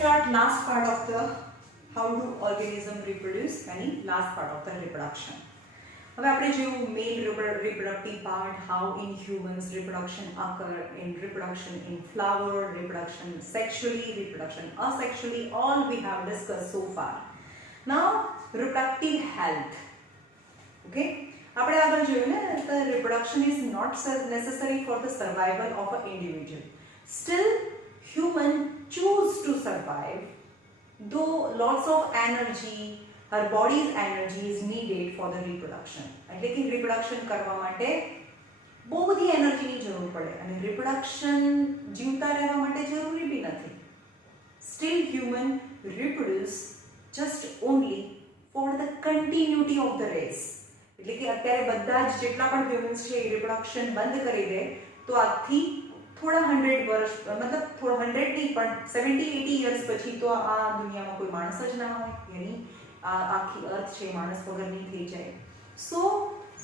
start last part of the how do organism reproduce, yani last part of the reproduction. હવે આપણે જોયું male reproductive part, how in humans reproduction occur, in reproduction in flower, reproduction sexually, reproduction asexually, all we have discussed so far. Now reproductive health. Okay, આપણે આગળ જોયું ને, the reproduction is not necessary for the survival of an individual. Still human choose to survive, though lots of energy, her body's energy is needed for the reproduction. એટલે કે reproduction કરવા માટે બહુ બધી એનર્જીની જરૂર પડે અને reproduction જીવતા રહેવા માટે જરૂરી બી નથી. Still human reproduce just only for the continuity of the race. એટલે કે અત્યારે બધા જ જેટલા પણ હ્યુમન્સ છે એ reproduction બંધ કરી દે તો આજથી થોડા 100 વર્ષ, મતલબ થોડા 100 નહીં પણ 70-80 યર્સ પછી તો આ દુનિયામાં કોઈ માણસ જ ના હોય, યાની આખી અર્થ છે માણસ વગરની થઈ જાય. So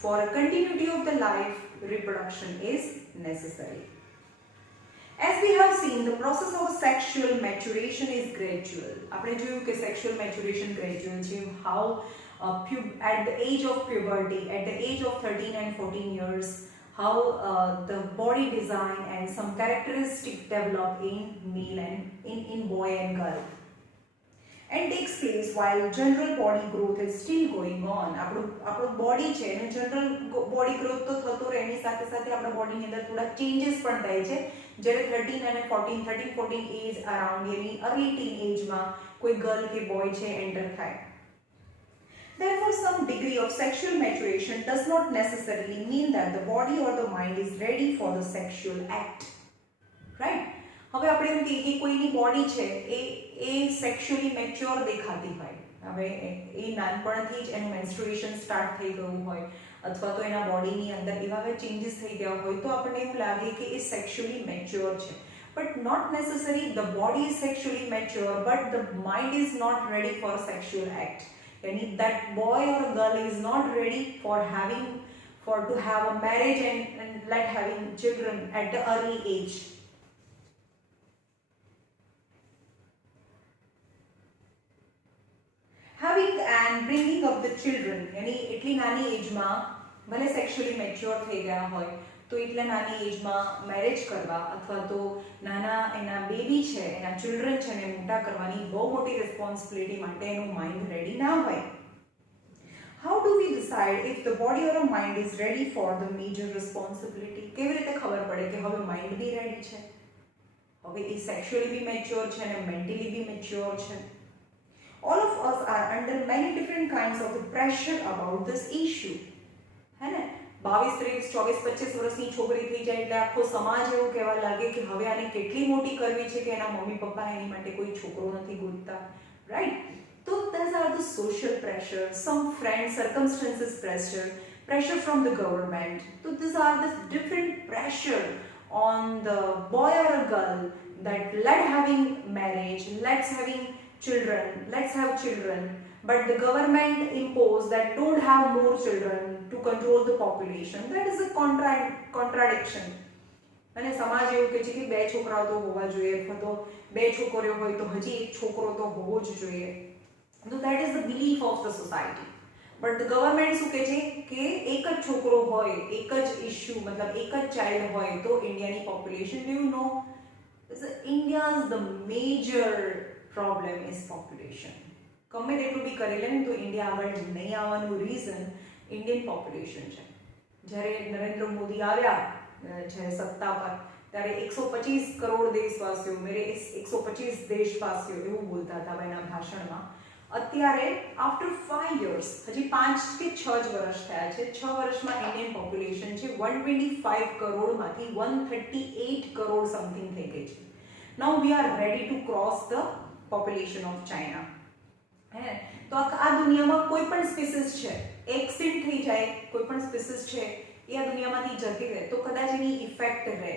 for a continuity of the life, reproduction is necessary. As we have seen, the process of sexual maturation is gradual. આપણે જોયું કે sexual maturation gradual છે. How at the age of puberty, at the age of 13 and 14 years, how the body design and some characteristics develop in male and in boy and girl, and takes place while general body growth is still going on. આપણો બોડી છે અને general body growth તો થતો રહે, એની સાથે સાથે આપણા બોડીની અંદર થોડા ચેન્જીસ પણ થાય છે. જ્યારે 13 અને 14 એજ અરાઉન્ડ, યાની અર્લી ટીન એજમાં કોઈ ગર્લ કે બોય છે એન્ટર થાય. Therefore, some degree of sexual maturation does not necessarily mean that the body or the mind is ready for the sexual act. Right? હવે આપણે એમ કહીએ કે કોઈની બોડી છે એ સેક્સ્યુઅલી મેચ્યોર દેખાતી હોય, હવે એ નાનપણથી જ એનું મેન્સ્ટ્રુએશન સ્ટાર્ટ થઈ ગયું હોય અથવા તો એના બોડીની અંદર એવા ચેન્જીસ થઈ ગયા હોય તો આપણને એવું લાગે કે એ સેક્સ્યુઅલી મેચ્યોર છે. But not necessary the body is sexually mature, but the mind is not ready for sexual act. Yani that boy or a girl is not ready to have a marriage and let having children at the early age. Having and bringing up the children, yani એટલી નાની એજમાં ભલે sexually mature થઈ ગયા હોય તો એટલા નાની એજમાં મેરેજ કરવા અથવા તો નાના એના બેબી છે, એના ચિલ્ડ્રન છે એને મોટા કરવાની બહુ મોટી રિસ્પોન્સિબિલિટી માટે એનું માઇન્ડ રેડી ના હોય. How do we decide if the body or a mind is ready for the major responsibility? કેવી રીતે ખબર પડે કે હવે માઇન્ડ બી રેડી છે, હવે એ સેક્સ્યુઅલી બી મેચ્યોર છે અને મેન્ટલી બી મેચ્યોર છે? All of us are under many different kinds of the pressure about this issue. है ना, 22, 23, 24, 25 વર્ષની છોકરી થઈ જાય એટલે આખો સમાજ એવું કહેવા લાગે કે હવે આને કેટલી મોટી કરવી છે કે એના મમ્મી પપ્પા એની માટે કોઈ છોકરો નથી ગોતતા. રાઈટ? તો these are the social pressure, some friend circumstances pressure from the government. So these are the different pressure on the boy or a girl that let's having marriage, let's have children, but the government impose that don't have more children to control the population. That is a contradiction. અને સમાજ એવું કહે છે કે 2 છોકરાઓ તો હોવા જોઈએ અથવા તો 2 છોકરીઓ હોય તો હજી 1 છોકરો તો હોવો જ જોઈએ. So that is the belief of the society. But the government શું કહે છે કે એક જ છોકરો હોય, એક જ ઇશ્યુ, મતલબ એક જ ચાઇલ્ડ હોય તો ઇન્ડિયાની population, do you know, India's the major problem is population. ગમે તેટલું બી કરી લે ને તો ઇન્ડિયા આગળ નહીં આવવાનું રીઝન ઇન્ડિયન પોપ્યુલેશન છે. જ્યારે નરેન્દ્ર મોદી આવ્યા છે સત્તા પર ત્યારે 125 કરોડ દેશવાસીઓ, મેરે 125 દેશવાસીઓ એવું બોલતા હતા એના ભાષણમાં. અત્યારે આફ્ટર 5 years, હજી 5 કે 6 જ વર્ષ થયા છે, 6 વર્ષમાં ઇન્ડિયન પોપ્યુલેશન છે 125 કરોડમાંથી 138 કરોડ સમથિંગ થઈ ગઈ છે. Now we are ready to cross the population of China. હે તો આ દુનિયામાં કોઈ પણ સ્પીસીસ છે એક્સિન્ટ થઈ જાય, કોઈ પણ સ્પીસીસ છે એ આ દુનિયામાંથી જતી રહે તો કદાચ એની ઇફેક્ટ રહે,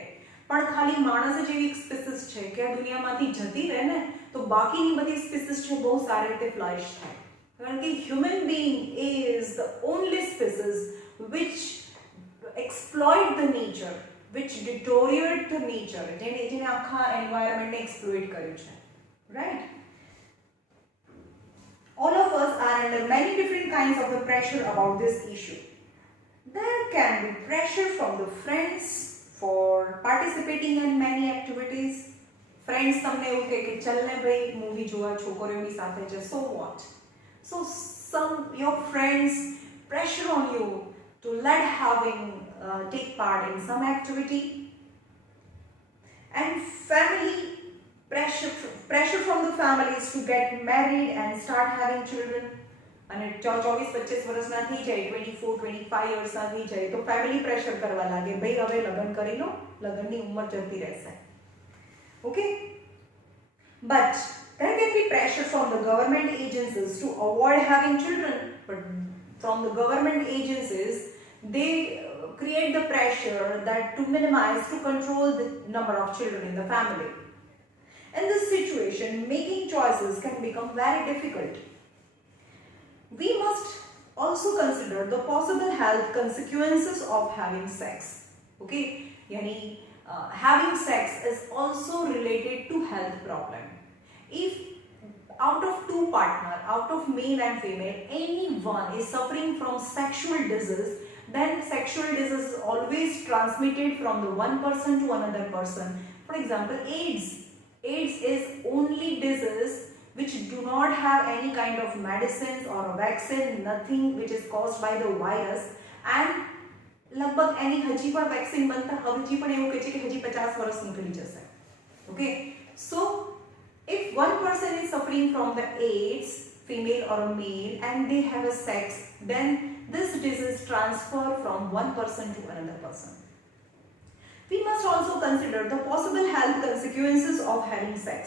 પણ ખાલી માણસ જ એવી સ્પીસીસ છે કે આ દુનિયામાંથી જતી રહે ને તો બાકીની બધી સ્પીસીસ છે બહુ સારી રીતે ફ્લરિશ થાય. કારણ કે human being is the only species which exploit the nature, which deteriorate the nature, જેને આખા એન્વાયરમેન્ટને એક્સપ્લોઇટ કર્યું છે. right? All of us are under many different kinds of the pressure about this issue. There can be pressure from the friends for participating in many activities. Friends તમને એવું કહે કે ચલ ને ભાઈ મૂવી જોવા છોકરીઓની સાથે છે, so what? So some your friends pressure on you to let take part in some activity, and family pressure from the families to get married and start having children. અને 24-25 વર્ષના થઈ જાય, 24-25 વર્ષના થઈ જાય તો ફેમિલી પ્રેશર કરવા લાગે, ભાઈ હવે લગ્ન કરી લો, લગ્નની ઉંમર જતી રહેશે. Okay, but there can be pressure from the government agencies to avoid having children. But from the government agencies, they create the pressure that to minimize, to control the number of children in the family. In this situation, making choices can become very difficult. We must also consider the possible health consequences of having sex. Okay, yani having sex is also related to health problem. If out of two partners, out of male and female, anyone is suffering from sexual disease, then sexual disease is always transmitted from the one person to another person. For example, AIDS. AIDS is only disease which do not have any kind of medicines or a vaccine, nothing which is caused by the virus, and લગભગ એની હજી પણ વેક્સિન બનતા હજી પણ એવું કહે છે કે હજી 50 વર્ષ નીકળી જશે. Okay, so if one person is suffering from the AIDS, female or a male, and they have a sex, then this disease transfer from one person to another person. We must also consider the possible health consequences of having sex.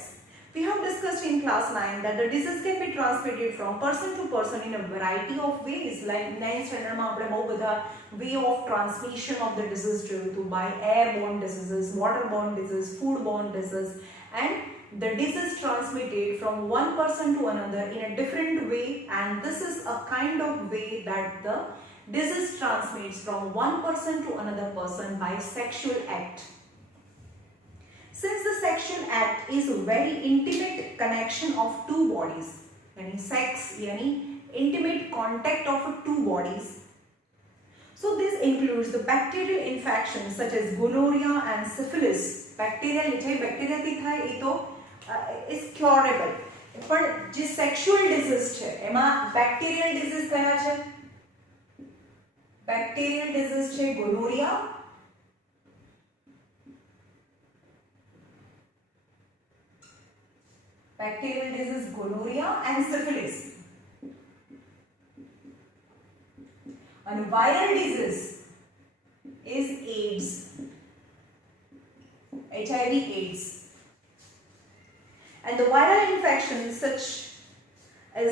We have discussed in class 9 that the disease can be transmitted from person to person in a variety of ways. Like 9th standard માં આપણે બહુ બધા way of transmission of the disease જોયું by airborne diseases, waterborne disease, foodborne disease, and the disease transmitted from one person to another in a different way, and this is a kind of way that the disease transmits from one person to another person by sexual act. Since the sexual act is a very intimate connection of two bodies, yani sex, yani intimate contact of two bodies. So this includes the bacterial infections such as gonorrhea and syphilis. Bacterial થી થાય એ તો is curable. પણ જે sexual disease છે એમાં bacterial disease કયા છે? Bacterial disease છે gonorrhea, bacterial disease gonorrhea and syphilis. And viral disease is AIDS, HIV AIDS. And the viral infections such as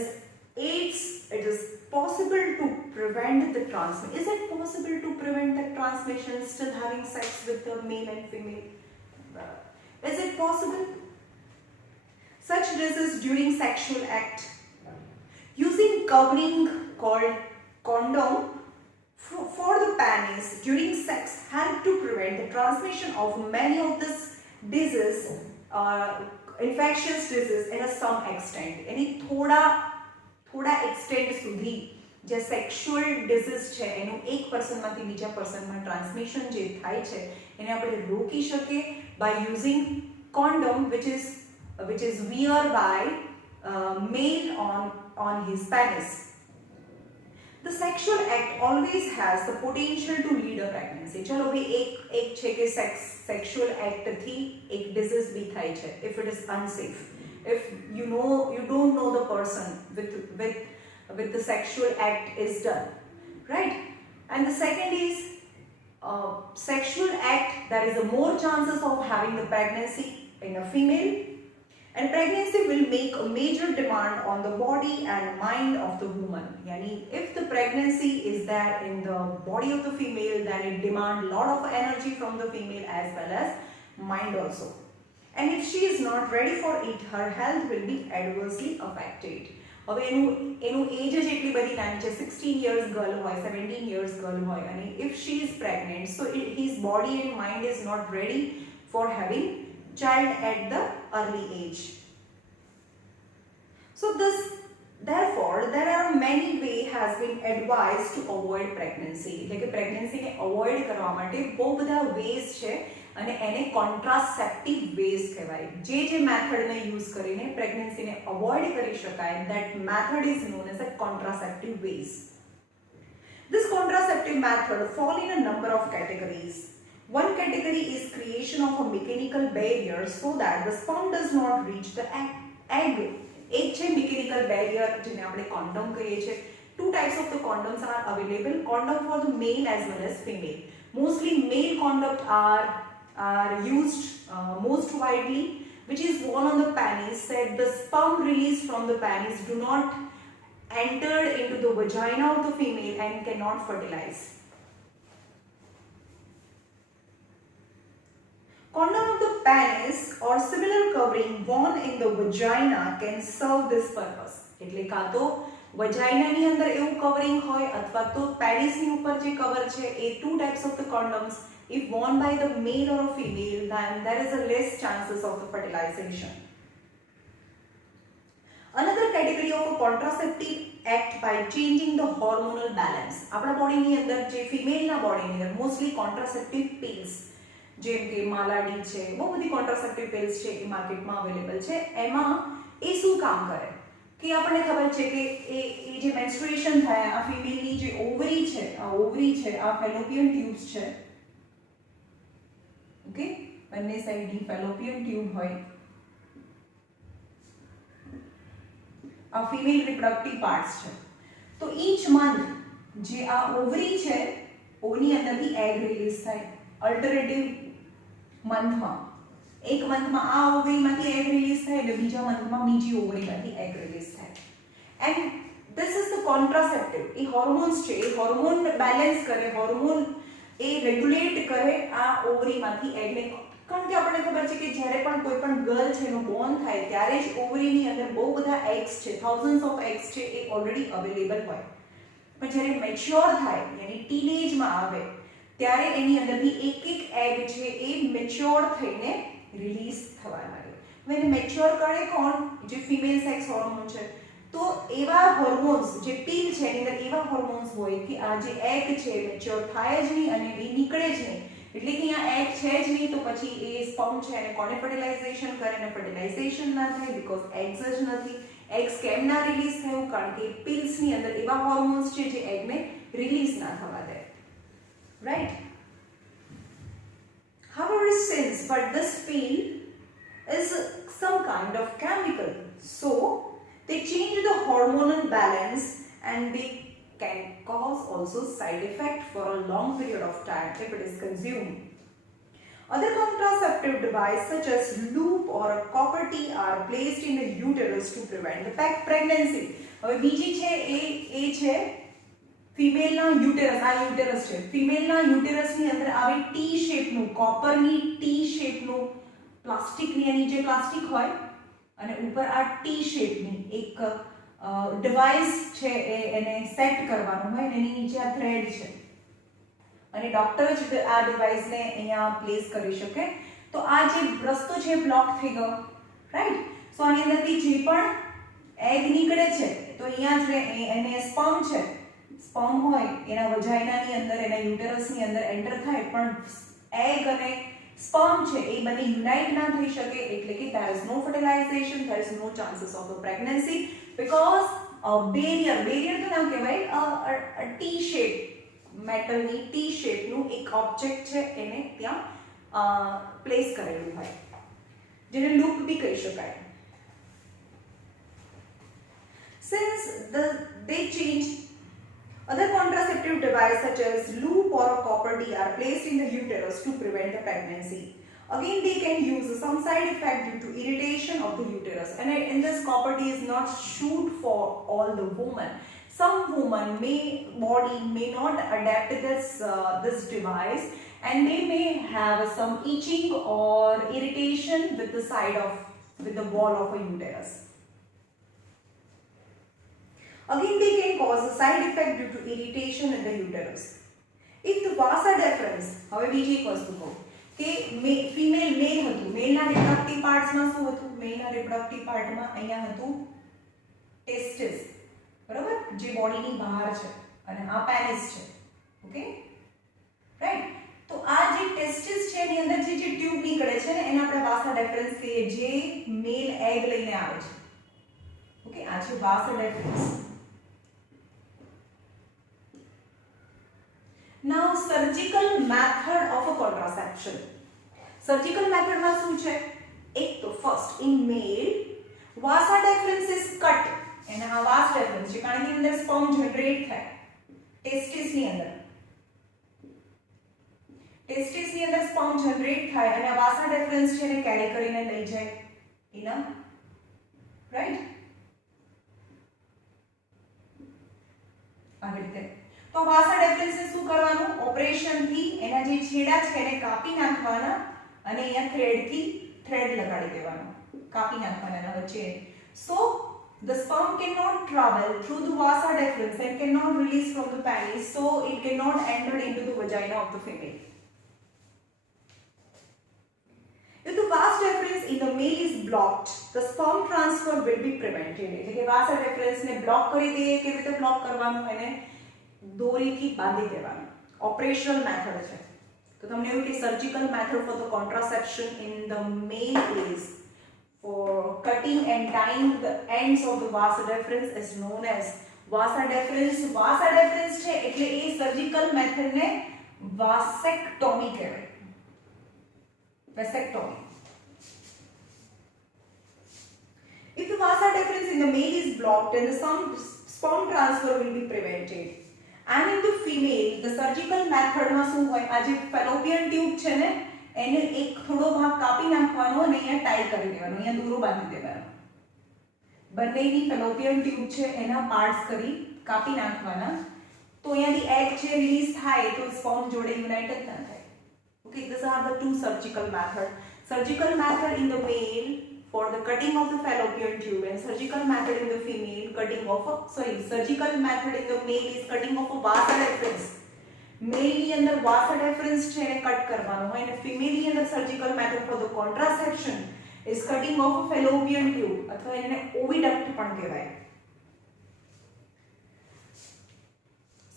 AIDS, it is possible to prevent the transmission. Is it possible to prevent the transmission still having sex with the male and female? Is it possible? Such disease during sexual act. Using covering called condom for the penis during sex help to prevent the transmission of many of this disease, infectious disease in a some extent. Any થોડા extent સુધી જે sexual disease છે એનું એક પર્સનમાંથી બીજા પર્સનમાં ટ્રાન્સમિશન જે થાય છે એને આપણે રોકી શકીએ by using condom which is wear by male on his penis. The sexual act always has the potential to lead a pregnancy. चलो भाई एक છે કે sexual act થી એક disease भी થાય છે if it is unsafe. If you don't know the person with the sexual act is done, right? And the second is sexual act, there is a more chances of having the pregnancy in a female, and pregnancy will make a major demand on the body and mind of the woman. Yani if the pregnancy is there in the body of the female, then it demands a lot of energy from the female as well as mind also. And if she is not ready for it, her health will be adversely affected. હવે એનું એજ જ એટલી બધી નાની છે, 16 years girl હોય, 17 years girl હોય, અને if she is pregnant, so his body and mind is not ready for having child at the early age. So therefore there are many way has been advised to avoid pregnancy. એટલે કે pregnancy ને avoid કરવા માટે બહુ બધા ways છે અને એને contraceptive ways કહેવાય. જે method ને use કરીને pregnancy ને avoid કરી શકાય, that method is known as a contraceptive ways. This contraceptive method fall in a number of categories. One category is creation of a mechanical barrier so that the sperm does not reach the egg. एक છે mechanical barrier જેને આપણે condom કહીએ છીએ. Two types of the condoms are available. Condom for the male as well as female. Mostly male condoms are used most widely, which is worn on the penis. Said the sperm released from the penis do not enter into the vagina of the female and cannot fertilize. Condom of the penis or similar covering worn in the vagina can serve this purpose. એટલે કાં તો vagina ની અંદર એવું કવરિંગ હોય અથવા તો પેનિસ ની ઉપર જે કવર છે એ two types of the condoms if worn by the male or a female, then there is a less chances of the fertilization. Another category of a contraceptive act by changing the hormonal balance. આપણા બોડીની અંદર જે ફિમેલના બોડીની અંદર mostly contraceptive pills જેમ કે માલાડી છે, બહુ બધી કોન્ટ્રાસેપ્ટિવ પિલ્સ છે એ માર્કેટમાં અવેલેબલ છે. એમાં એ શું કામ કરે કે આપણને ખબર છે કે એ જે મેન્સ્ટ્રુએશન થાય આ ફિમેલની જે ઓવરી છે આ ફેલોપિયન ટ્યુબ્સ છે. ઓકે, બંને સાઈડની ફેલોપિયન ટ્યુબ હોય. આ ફિમેલ રિપ્રોડક્ટિવ પાર્ટ્સ છે. તો ઈચ મંથ જે આ ઓવરી છે ઓની અંદરથી એગ રિલીઝ થાય. અલ્ટરનેટિવ મંથમાં એક મંથમાં આ ઓવરીમાંથી એગ રિલીઝ થાય અને બીજા મંથમાં બીજી ઓવરીમાંથી એગ રિલીઝ થાય. And this is the contraceptive. એ હોર્મોન્સ છે, એ હોર્મોન બેલેન્સ કરે, હોર્મોન એ રેગ્યુલેટ કરે આ ઓવરીમાંથી એગને. કારણ કે આપણને ખબર છે કે જ્યારે પણ કોઈ પણ ગર્લ છે એનો બોર્ન થાય ત્યારે જ ઓવરીની અંદર બહુ બધા એગ્સ છે, થાઉઝન્ડ્સ ઓફ એગ્સ છે એ ઓલરેડી અવેલેબલ હોય. પણ જ્યારે મેચ્યોર થાય યાની ટીનેજમાં આવે ત્યારે એની અંદરથી એક એગ છે એ મેચ્યોર થઈને રિલીઝ થવા લાગે. હવે એને મેચ્યોર કરે કોણ? જે ફિમેલ સેક્સ હોર્મોન છે. તો એવા હોર્મોન્સ જે પિલ છે એની અંદર એવા હોર્મોન્સ હોય કે આ જે એગ છે મેચ્યોર થાય જ નહીં અને એ નીકળે જ નહીં. એટલે કે અહીંયા એગ છે જ નહીં તો પછી એ સ્પર્મ છે એને કોને ફર્ટિલાઇઝેશન કરે ને ફર્ટિલાઇઝેશન ના થાય બીકોઝ એગ્સ જ નથી. એગ્સ કેમ ના રિલીઝ થયું? કારણ કે પિલ્સની અંદર એવા હોર્મોન્સ છે જે એગને રિલીઝ ના થવા દે. Right? However, but this pill is some kind of chemical, so they change the hormonal balance and they can cause also side effect for a long period of time if it is consumed. Other contraceptive devices such as loop or a copper T are placed in the uterus to prevent the pregnancy. હવે બીજી છે એ છે ફિમેલના યુટેરસ. આ યુટેરસ છે. ફિમેલના યુટેરસની અંદર આવે ટી શેપનું કોપરની ટી શેપનું પ્લાસ્ટિકની એની જે પ્લાસ્ટિક હોય અને ઉપર આ ટી શેપની એક ડિવાઇસ છે એને સેટ કરવાનું હોય અને એની નીચે આ થ્રેડ છે અને ડોક્ટર જ આ ડિવાઇસને અહીંયા પ્લેસ કરી શકે. તો આ જે રસ્તો છે બ્લોક થઈ ગયો. રાઈટ? સો આની અંદરથી જે પણ એગ નીકળે છે તો અહીંયા જ એને સ્પર્મ છે, સ્પર્મ હોય એના વજાઇનાની અંદર એના યુટેરસની અંદર એન્ટર થાય પણ એગ અને સ્પર્મ છે એ બંને યુનાઇટ ના થઈ શકે. એટલે કે there is no fertilization, there is no chances of a pregnancy because a barrier તો ના કહેવાય, ટી શેપ મેટલની ટી શેપનું એક ઓબ્જેક્ટ છે એને ત્યાં પ્લેસ કરેલું હોય જેને લૂપ બી કહી શકાય. Since they change, other contraceptive devices such as loop or a copper T are placed in the uterus to prevent the pregnancy. Again, they can use some side effect due to irritation of the uterus. And in this, copper T is not suit for all the women. Some women body may not adapt this device, and they may have some itching or irritation with the wall of a uterus. Again, they can cause a side effect due to irritation in the uterus. If the vasa deferens, હવે બીજી એક વસ્તુ કહું કે ફિમેલ મેલ હતું, મેલના રિપ્રોડક્ટિવ પાર્ટ્સમાં શું હતું? મેલના રિપ્રોડક્ટિવ પાર્ટમાં અહીંયા હતું ટેસ્ટિસ, બરાબર, જે બોડીની બહાર છે, અને આ પેનિસ છે. Okay, right. તો આ જે ટેસ્ટિસ છે એની અંદર જે ટ્યુબ નીકળે છે ને એને આપણે વાસા ડેફરન્સ કહીએ, જે મેલ એગ લઈને આવે છે. ઓકે, આ છે વાસા deferens. Now surgical method of a contraception. Surgical method માં શું છે? એક તો first in male vasa deferens is cut, અને આ vas deferens છે કારણ કે અંદર સ્પર્મ જનરેટ થાય ટેસ્ટિસ ની અંદર. ટેસ્ટિસ ની અંદર સ્પર્મ જનરેટ થાય અને આ વાસા ડેફરન્સ છે એને કેરી કરીને લઈ જાય ઇનમ, રાઈટ. આવી રીતે તો વાસા ડેફરન્સ ને શું કરવાનું? ઓપરેશન થી એના જે છેડા છે એને કાપી નાખવાના અને અહીંયા થ્રેડ થી થ્રેડ લગાડી દેવાનો, કાપી નાખવાના એના વચ્ચે. સો the sperm cannot travel through the vasa deferens and cannot release from the penis, so it cannot enter into the vagina of the female. If the vas deferens in the male is blocked, the sperm transfer will be prevented. એટલે કે vas deferens ને બ્લોક કરી દઈએ. કેવી રીતે બ્લોક કરવાનું? એને દોરીથી બાંધી દેવાનું. ઓપરેશનલ મેથડ છે. તો તમને એવું કે surgical method for the contraception in the male is for cutting and tying the ends of the vas deferens is known as vasa deferens. Vasa deferens છે એટલે એ સર્જિકલ મેથડ ને વાસેક્ટોમી કહેવાય. vasectomy. If the vasa deferens in the male is blocked, then the sperm transfer will be prevented. And in the female, the surgical method માં શું હોય? આ જે fallopian tube છે ને એને એક થોડો ભાગ કાપી નાખવાનો અને અહીંયા ટાઈ કરી દેવાનો, અહીંયા દોરો બાંધી દેવાનો. બંનેની fallopian tube છે એના પાર્ટ્સ કરી કાપી નાખવાના. તો અહીંયાથી એગ છે રિલીઝ થાય તો સ્પર્મ જોડે યુનાઇટ જ ના થાય. Okay, these are the two surgical methods. Surgical method in the male for the cutting of the fallopian tube, and surgical method in the female surgical method in the male is cutting of a vasa deferens. Male ની અંદર vasa deferens છે એને કટ કરવાનો હોય, અને female ની અંદર surgical method for the contraception is cutting of a fallopian tube, અથવા એને oviduct પણ કહેવાય.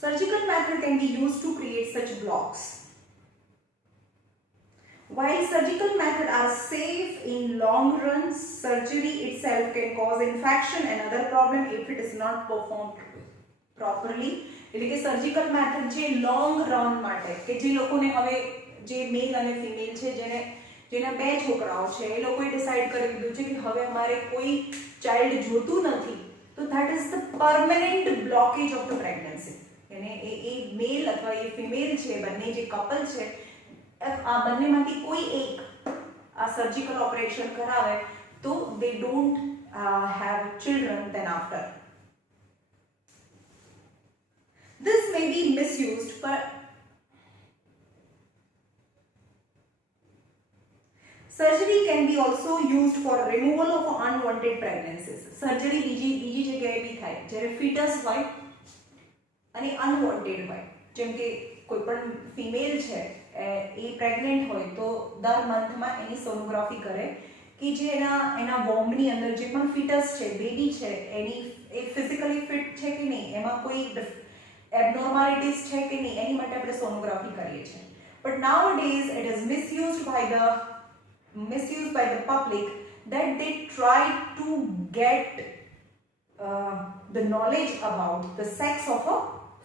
Surgical method can be used to create such blocks. While surgical methods are safe in long run, surgery itself can cause infection and other problem if it is not performed properly. એટલે કે surgical method છે long run માટે, કે જે લોકોને હવે જે મેલ અને ફિમેલ છે જેના બે છોકરાઓ છે એ લોકોએ ડિસાઈડ કરી દીધું છે કે હવે અમારે કોઈ ચાઇલ્ડ જોતું નથી, તો that is the permanent blockage of the pregnancy. એને એ મેલ અથવા એ ફિમેલ છે, બંને જે કપલ છે, આ બંનેમાંથી કોઈ એક આ સર્જિકલ ઓપરેશન કરાવે તો they don't have children then after. This may be misused, but surgery can be also used for removal of unwanted pregnancies. Surgery બીજી જગ્યાએ બી થાય જ્યારે ફીટસ હોય અને અનવોન્ટેડ હોય. જેમ કે કોઈ પણ ફિમેલ છે એ પ્રેગ્નન્ટ હોય તો દર મંથમાં એની સોનોગ્રાફી કરે કે જે એના વોર્મની અંદર જે પણ ફીટસ છે, બેબી છે, એની એ ફિઝિકલી ફિટ છે કે નહીં, એમાં કોઈ એબનોર્માલિટીઝ છે કે નહીં, એની માટે આપણે સોનોગ્રાફી કરીએ છીએ. But nowadays it is misused by the public that they try to get the knowledge about the sex of a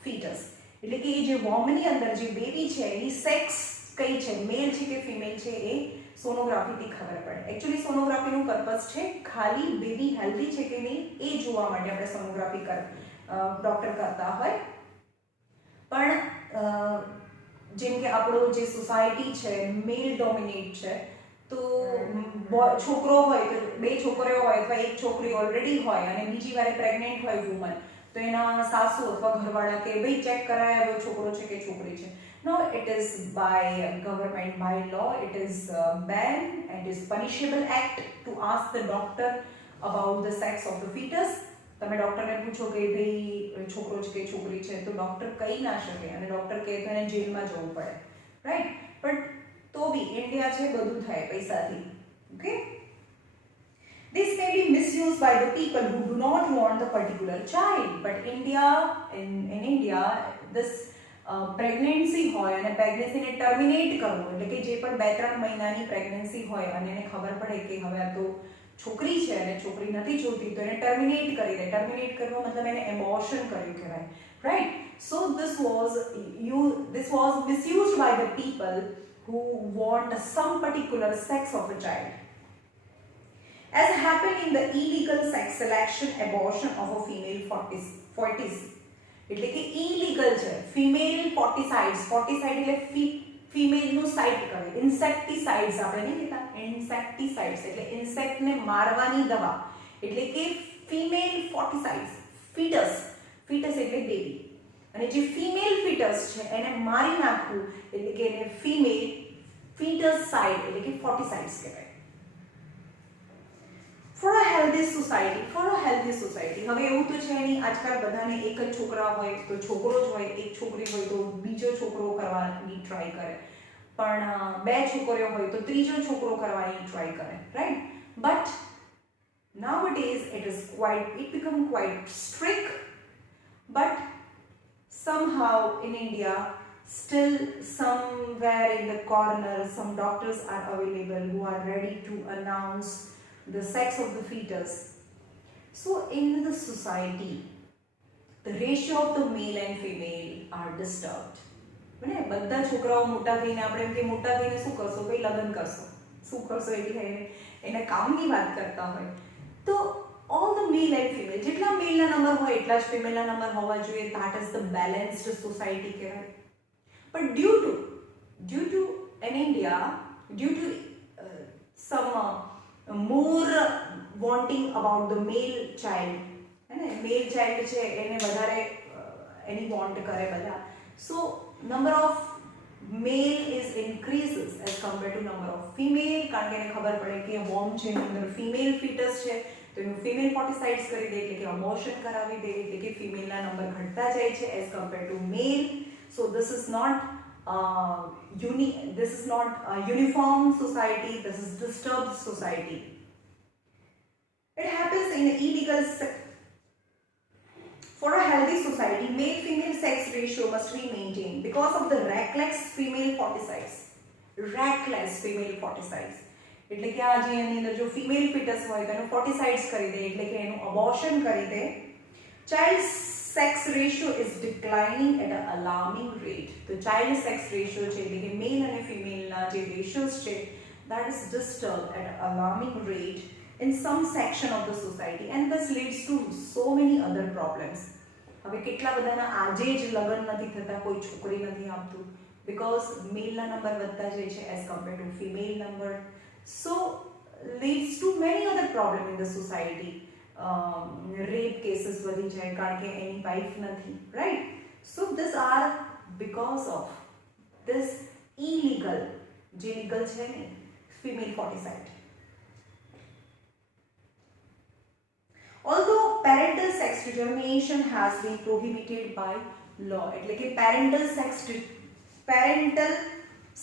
fetus. એટલે કે એ જે વોર્મની અંદર જે બેબી છે એની સેક્સ કઈ છે, મેલ છે કે ફિમેલ છે, એ સોનોગ્રાફીથી ખબર પડે. એકચ્યુઅલી સોનોગ્રાફીનું પર્પસ છે ખાલી બેબી હેલ્ધી છે કે નહીં એ જોવા માટે આપણે સોનોગ્રાફી ડોક્ટર કરતા હોય. પણ જેમ કે આપણો જે સોસાયટી છે મેલ ડોમિનેટ છે, તો છોકરો હોય તો બે છોકરીઓ હોય અથવા એક છોકરી ઓલરેડી હોય અને બીજી વારે પ્રેગ્નેન્ટ હોય વુમન, તો એના સાસુ અથવા ઘરવાળા કે ભાઈ ચેક કરાય હવે છોકરો છે કે છોકરી છે. No, it is by government, by law, it is banned and it is punishable act to ask the doctor about the sex of the fetus. તમે ડોક્ટરને પૂછો કે ભાઈ છોકરો છે કે છોકરી છે, તો ડોક્ટર કહી ના શકે અને ડોક્ટર કહે તો એને જેલમાં જવું પડે, રાઈટ. બટ તો બી ઇન્ડિયા છે બધું થાય પૈસાથી. Okay, This may be misused by the people who do not want the particular child. But in India, this pregnancy હોય અને પ્રેગ્નન્સીને ટર્મિનેટ કરવું એટલે કે જે પણ 2-3 મહિનાની પ્રેગ્નન્સી હોય અને એને ખબર પડે કે હવે આ તો છોકરી છે અને છોકરી નથી જોતી તો એને ટર્મિનેટ કરી દે. ટર્મિનેટ કરવા મતલબ એને એબોર્શન કર્યું કહેવાય, રાઈટ? સો this was misused by the people who want some particular sex of a child. As happened in the illegal sex selection abortion of a female fetus. એટલે કે ઇલીગલ છે. ફિમેલ ફોર્ટિસાઇડ્સ, ફોર્ટિસાઇડ એટલે ફિમેલનું સાઇડ કરે. ઇન્સેક્ટિસાઇડ્સ આપણે નહીં કહેતા, ઇન્સેક્ટિસાઇડ્સ એટલે ઇન્સેક્ટને મારવાની દવા. એટલે કે ફિમેલ ફોર્ટિસાઇડ્સ, ફીટસ એટલે બેબી. અને જે ફિમેલ ફીટસ છે એને મારી નાખવું એટલે કે એને ફિમેલ ફીટસાઇડ એટલે કે ફોર્ટિસાઇડ્સ કહેવાય. For a healthy society, હવે એવું તો છે નહીં, આજકાલ બધાને એક જ છોકરા હોય તો છોકરો જ હોય, એક છોકરી હોય તો બીજો છોકરો કરવાની ટ્રાય કરે, પણ 2 છોકરીઓ હોય તો ત્રીજો છોકરો કરવાની ટ્રાય કરે, right? But nowadays it become quite strict, but somehow in India still somewhere in the corner some doctors are available who are ready to announce the sex of the fetus. So in the society, the ratio of the male and female are disturbed. મને બધા છોકરાઓ મોટા થઈને આપણે એમ કે મોટા થઈને શું કરશો? ભાઈ લગ્ન કરશો, શું કરશો એટલે એને કામની વાત કરતા હોય. તો all the male and female, જેટલા મેલના નંબર હોય એટલા જ ફિમેલના નંબર હોવા જોઈએ. that is the balanced society કહેવાય. but due to in India, due to some more wanting about the male child, है ना, male child છે એને વધારે એની want કરે બધા. so number of male is increases as compared to number of female, કારણ કે એને ખબર પડે કે વોર્મ છે એની અંદર ફિમેલ ફીટસ છે તો એનું ફિમેલ ફોર્ટિસાઇડ્સ કરી દે એટલે કે અબોર્શન કરાવી દે એટલે કે ફિમેલના નંબર ઘટતા જાય છે as compared to male. so this is not a uniform society, this is disturbed society. It happens in the illegal For a healthy society, male-female sex ratio must be maintained because of the reckless female foticides. એટલે કે આ જે એની અંદર જો female foetus હોય તો એનું ફોર્ટિસાઇડ્સ કરી દે એટલે કે એનું અબોર્શન કરી દે. Child sex ratio is declining at an alarming rate. તો child sex ratio છે એટલે કે મેલ અને ફિમેલના જે રેશિયોઝ છે that is disturbed at an alarming rate in some section of the society and this leads to so many other problems. હવે કેટલા બધાના આજે જ લગ્ન નથી થતા, કોઈ છોકરી નથી આપતું because મેલના નંબર વધતા જાય છે as compared to female number. So leads to many other problems in the society. Rape cases વધી જાય કારણ કે એની વાઇફ નથી, right? So these are because of this illegal, જે legal છે ને female foticide. Although parental sex determination has been prohibited by law, એટલે કે parental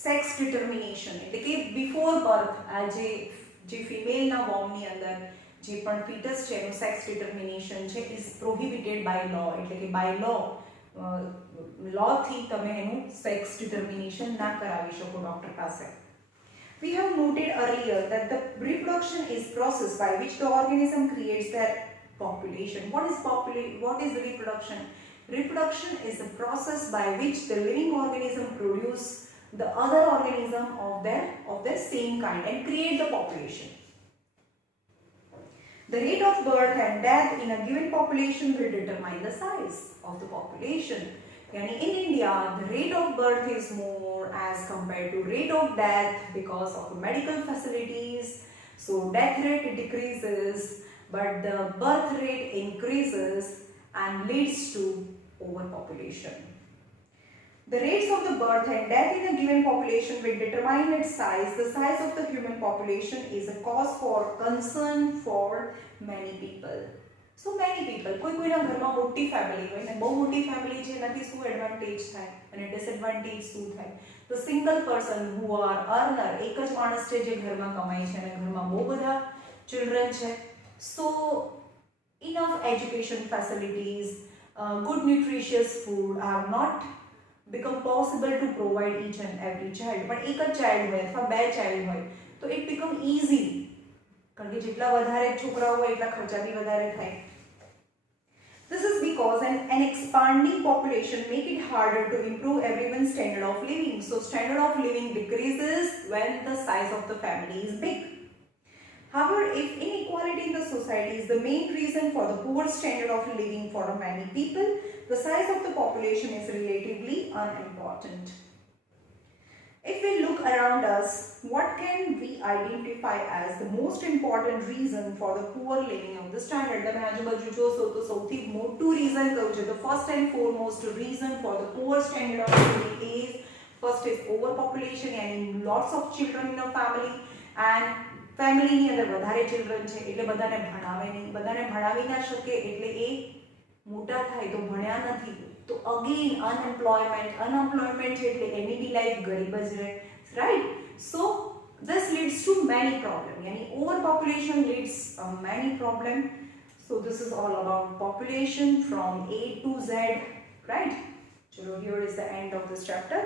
sex determination એટલે કે before birth આ જે ફિમેલના વોર્મની અંદર જે પણ ફીટસ છે એનું સેક્સ ડિટર્મિનેશન છે ઇઝ પ્રોહિબિટેડ બાય લો એટલે કે બાય લો થી તમે એનું સેક્સ ડિટર્મિનેશન ના કરાવી શકો ડોક્ટર પાસે. We have noted earlier that the reproduction is process by which the organism creates their population. What is reproduction? Reproduction is the process by which the living organism produce the other organism of their same kind and create the population. The rate of birth and death in a given population will determine the size of the population. In India, the rate of birth is more as compared to rate of death because of medical facilities. So death rate decreases, but the birth rate increases and leads to overpopulation. The rates of the birth and death in a given population will determine its size. The size of the human population is a cause for concern for many people. So many people, કોઈના ઘરમાં મોટી ફેમિલી હોય ને બહુ મોટી ફેમિલી છે એનાથી શું એડવાન્ટેજ થાય અને ડિસએડવાન્ટેજ શું થાય? The single person who are earner, એક જ માણસ છે જે ઘરમાં કમાય છે અને ઘરમાં બહુ બધા ચિલ્ડ્રન છે. સો enough education facilities, good nutritious food are not become possible to provide each and every child. પણ એક જ ચાઇલ્ડ હોય અથવા બે ચાઇલ્ડ હોય તો ઇટ બીકમ ઇઝી, કારણ કે જેટલા વધારે છોકરાઓ હોય એટલા ખર્ચા બી વધારે થાય. This is because an expanding population make it harder to improve everyone's standard of living. So standard of living decreases when the size of the family is big. However, if inequality in the society is the main reason for the poor standard of living for many people, the size of the population is relatively unimportant. If we look around us, what can we identify as the most important reason for the poor living of the standard? તમે આજુબાજુ જોશો તો સૌથી મોટું રીઝન કયું છે? The first and foremost reason for the poor standard of living is, first is overpopulation, and lots of children in a family, and ફેમિલીની અંદર વધારે ચિલ્ડ્રન છે એટલે બધાને ભણાવે નહીં, બધાને ભણાવી ના શકે એટલે એ મોટા થાય તો ભણ્યા નથી તો અગેન અનએમ્પ્લોયમેન્ટ છે એટલે એની બી લાઈફ ગરીબ જ રહે, રાઈટ. સો this leads to many problem, yani overpopulation leads many problem. So this is all about population from A to Z, right? So here is the end of this chapter.